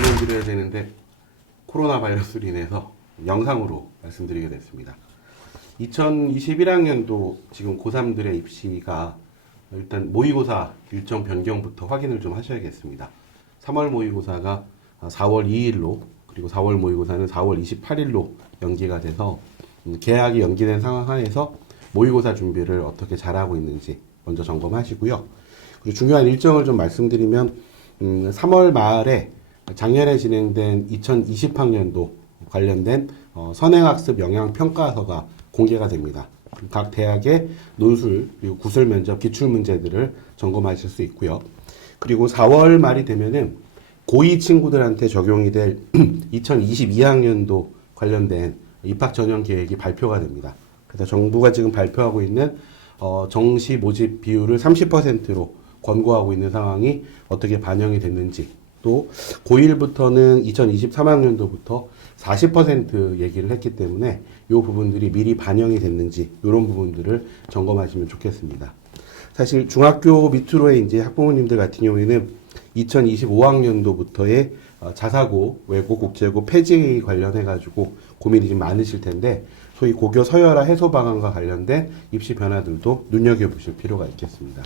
진행드려야 되는데 코로나 바이러스로 인해서 영상으로 말씀드리게 됐습니다. 2021학년도 지금 고3들의 입시가 일단 모의고사 일정 변경부터 확인을 좀 하셔야겠습니다. 3월 모의고사가 4월 2일로 그리고 4월 모의고사는 4월 28일로 연기가 돼서 개학이 연기된 상황 하에서 모의고사 준비를 어떻게 잘하고 있는지 먼저 점검하시고요. 그리고 중요한 일정을 좀 말씀드리면 3월 말에 작년에 진행된 2020학년도 관련된 선행학습 영향평가서가 공개가 됩니다. 각 대학의 논술 그리고 구술 면접 기출 문제들을 점검하실 수 있고요. 그리고 4월 말이 되면은 고2 친구들한테 적용이 될 2022학년도 관련된 입학 전형 계획이 발표가 됩니다. 그래서 정부가 지금 발표하고 있는 정시 모집 비율을 30%로 권고하고 있는 상황이 어떻게 반영이 됐는지, 또 고1부터는 2023학년도부터 40% 얘기를 했기 때문에 이 부분들이 미리 반영이 됐는지 이런 부분들을 점검하시면 좋겠습니다. 사실 중학교 밑으로의 이제 학부모님들 같은 경우에는 2025학년도부터의 자사고, 외고, 국제고 폐지 관련해 가지고 고민이 좀 많으실 텐데 소위 고교 서열화 해소 방안과 관련된 입시 변화들도 눈여겨보실 필요가 있겠습니다.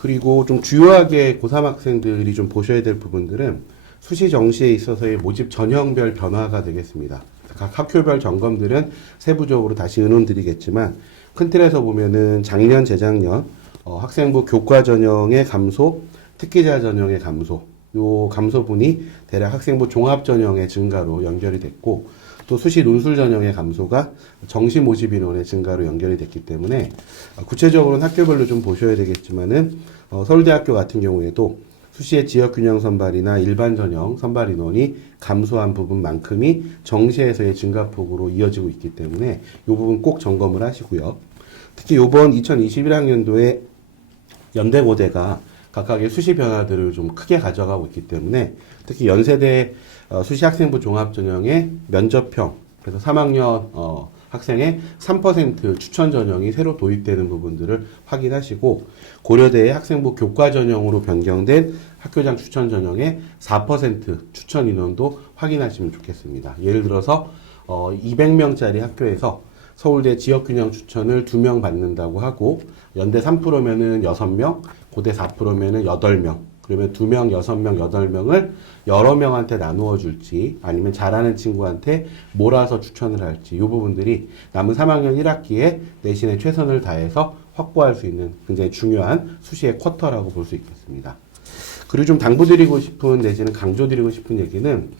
그리고 좀 주요하게 고3 학생들이 좀 보셔야 될 부분들은 수시 정시에 있어서의 모집 전형별 변화가 되겠습니다. 각 학교별 점검들은 세부적으로 다시 의논드리겠지만 큰 틀에서 보면은 작년, 재작년 학생부 교과 전형의 감소, 특기자 전형의 감소, 요 감소분이 대략 학생부 종합 전형의 증가로 연결이 됐고, 또 수시 논술 전형의 감소가 정시 모집 인원의 증가로 연결이 됐기 때문에 구체적으로는 학교별로 좀 보셔야 되겠지만은 서울대학교 같은 경우에도 수시의 지역균형 선발이나 일반 전형 선발 인원이 감소한 부분만큼이 정시에서의 증가폭으로 이어지고 있기 때문에 이 부분 꼭 점검을 하시고요. 특히 이번 2021학년도에 연대고대가 각각의 수시 변화들을 좀 크게 가져가고 있기 때문에 특히 연세대 수시 학생부 종합전형의 면접형, 그래서 3학년 학생의 3% 추천 전형이 새로 도입되는 부분들을 확인하시고, 고려대의 학생부 교과 전형으로 변경된 학교장 추천 전형의 4% 추천 인원도 확인하시면 좋겠습니다. 예를 들어서 200명짜리 학교에서 서울대 지역균형 추천을 2명 받는다고 하고 연대 3%면은 6명, 고대 4%면은 8명, 그러면 2명, 6명, 8명을 여러 명한테 나누어 줄지 아니면 잘하는 친구한테 몰아서 추천을 할지, 이 부분들이 남은 3학년 1학기에 내신에 최선을 다해서 확보할 수 있는 굉장히 중요한 수시의 쿼터라고 볼 수 있겠습니다. 그리고 좀 당부드리고 싶은 내지는 강조드리고 싶은 얘기는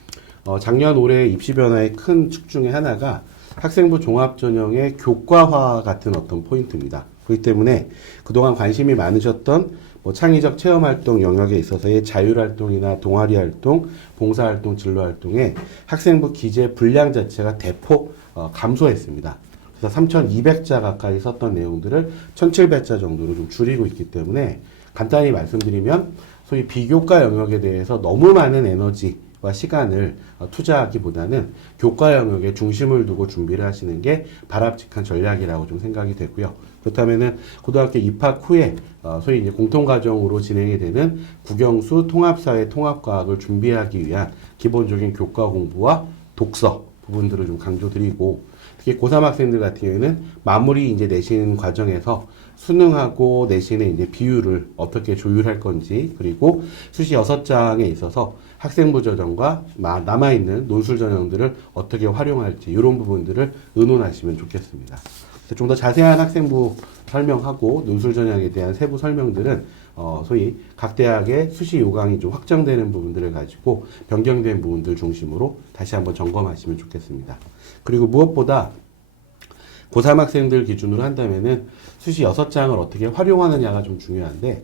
작년 올해 입시 변화의 큰 축 중에 하나가 학생부 종합전형의 교과화 같은 어떤 포인트입니다. 그렇기 때문에 그동안 관심이 많으셨던 창의적 체험활동 영역에 있어서의 자율활동이나 동아리활동, 봉사활동, 진로활동에 학생부 기재 분량 자체가 대폭 감소했습니다. 그래서 3,200자 가까이 썼던 내용들을 1,700자 정도로 좀 줄이고 있기 때문에 간단히 말씀드리면 소위 비교과 영역에 대해서 너무 많은 에너지와 시간을 투자하기보다는 교과 영역에 중심을 두고 준비를 하시는 게 바람직한 전략이라고 좀 생각이 되고요. 그렇다면은 고등학교 입학 후에 소위 이제 공통과정으로 진행이 되는 국영수 통합사회 통합과학을 준비하기 위한 기본적인 교과 공부와 독서 부분들을 좀 강조드리고, 특히 고3 학생들 같은 경우에는 마무리 이제 내신 과정에서 수능하고 내신의 이제 비율을 어떻게 조율할 건지, 그리고 수시 6장에 있어서 학생부 전형과 남아있는 논술 전형들을 어떻게 활용할지, 이런 부분들을 의논하시면 좋겠습니다. 좀 더 자세한 학생부 설명하고 논술 전형에 대한 세부 설명들은 소위 각 대학의 수시 요강이 좀 확정되는 부분들을 가지고 변경된 부분들 중심으로 다시 한번 점검하시면 좋겠습니다. 그리고 무엇보다 고3 학생들 기준으로 한다면은 수시 6장을 어떻게 활용하느냐가 좀 중요한데,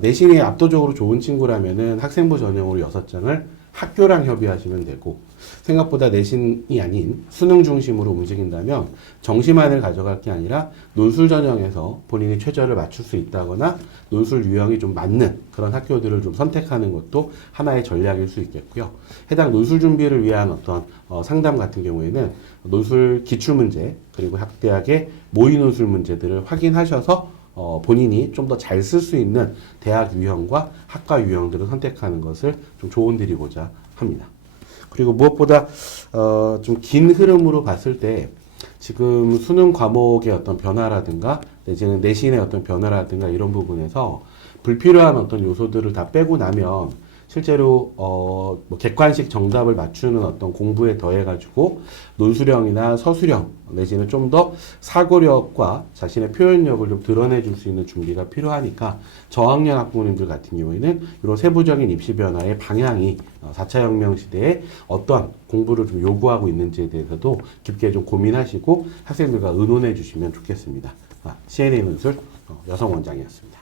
내신이 압도적으로 좋은 친구라면은 학생부 전형으로 6장을 학교랑 협의하시면 되고, 생각보다 내신이 아닌 수능 중심으로 움직인다면 정시만을 가져갈 게 아니라 논술 전형에서 본인이 최저를 맞출 수 있다거나 논술 유형이 좀 맞는 그런 학교들을 좀 선택하는 것도 하나의 전략일 수 있겠고요. 해당 논술 준비를 위한 어떤 상담 같은 경우에는 논술 기출문제 그리고 학 대학의 모의 논술 문제들을 확인하셔서 본인이 좀 더 잘 쓸 수 있는 대학 유형과 학과 유형들을 선택하는 것을 좀 조언드리고자 합니다. 그리고 무엇보다 좀 긴 흐름으로 봤을 때 지금 수능 과목의 어떤 변화라든가 내지는 내신의 어떤 변화라든가 이런 부분에서 불필요한 어떤 요소들을 다 빼고 나면 실제로 뭐 객관식 정답을 맞추는 어떤 공부에 더해가지고 논술형이나 서술형 내지는 좀 더 사고력과 자신의 표현력을 좀 드러내줄 수 있는 준비가 필요하니까 저학년 학부모님들 같은 경우에는 이런 세부적인 입시 변화의 방향이 4차 혁명 시대에 어떤 공부를 좀 요구하고 있는지에 대해서도 깊게 좀 고민하시고 학생들과 의논해 주시면 좋겠습니다. CNN 논술 여성원장이었습니다.